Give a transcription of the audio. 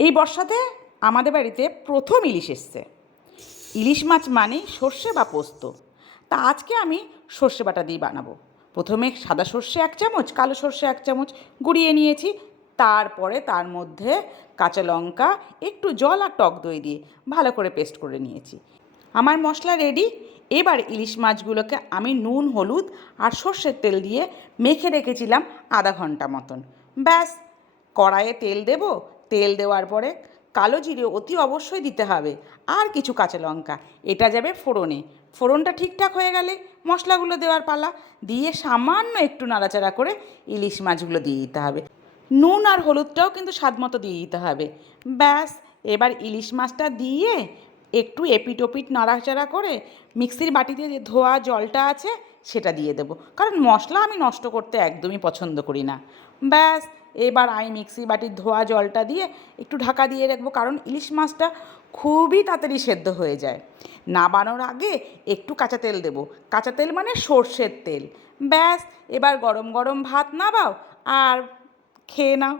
এই বর্ষাতে আমাদের বাড়িতে প্রথম ইলিশ এসছে। ইলিশ মাছ মানেই সর্ষে বা পোস্ত। তা আজকে আমি সর্ষে বাটা দিয়ে বানাবো। প্রথমে সাদা সর্ষে এক চামচ, কালো সর্ষে এক চামচ গুঁড়িয়ে নিয়েছি। তারপরে তার মধ্যে কাঁচা লঙ্কা, একটু জল আর টক দই দিয়ে ভালো করে পেস্ট করে নিয়েছি। আমার মশলা রেডি। এবার ইলিশ মাছগুলোকে আমি নুন, হলুদ আর সর্ষের তেল দিয়ে মেখে রেখেছিলাম আধা ঘণ্টা মতন। ব্যাস, কড়াইয়ে তেল দেব তেল দেওয়ার পরে কালো জিরে অতি অবশ্যই দিতে হবে। আর কিছু কাঁচা লঙ্কা। এটা যাবে ফোড়নে। ফোড়নটা ঠিকঠাক হয়ে গেলে মশলাগুলো দেওয়ার পালা। দিয়ে সামান্য একটু নাড়াচাড়া করে ইলিশ মাছগুলো দিয়ে দিতে হবে। নুন আর হলুদটাও কিন্তু স্বাদ মতো দিয়ে দিতে হবে। ব্যাস, এবার ইলিশ মাছটা দিয়ে একটু এপিট ওপিট নাড়াচাড়া করে মিক্সির বাটিতে যে ধোয়া জলটা আছে, সেটা দিয়ে দেবো। কারণ মশলা আমি নষ্ট করতে একদমই পছন্দ করি না। ব্যাস এবার আই মিক্সি বাটির ধোয়া জলটা দিয়ে একটু ঢাকা দিয়ে রাখব, কারণ ইলিশ মাছটা খুবই তাড়াতাড়ি সেদ্ধ হয়ে যায়। নাবানোর আগে একটু কাঁচা তেল দেবো। কাঁচা তেল মানে সর্ষের তেল। ব্যাস, এবার গরম গরম ভাত নাবাও আর খেয়ে নাও।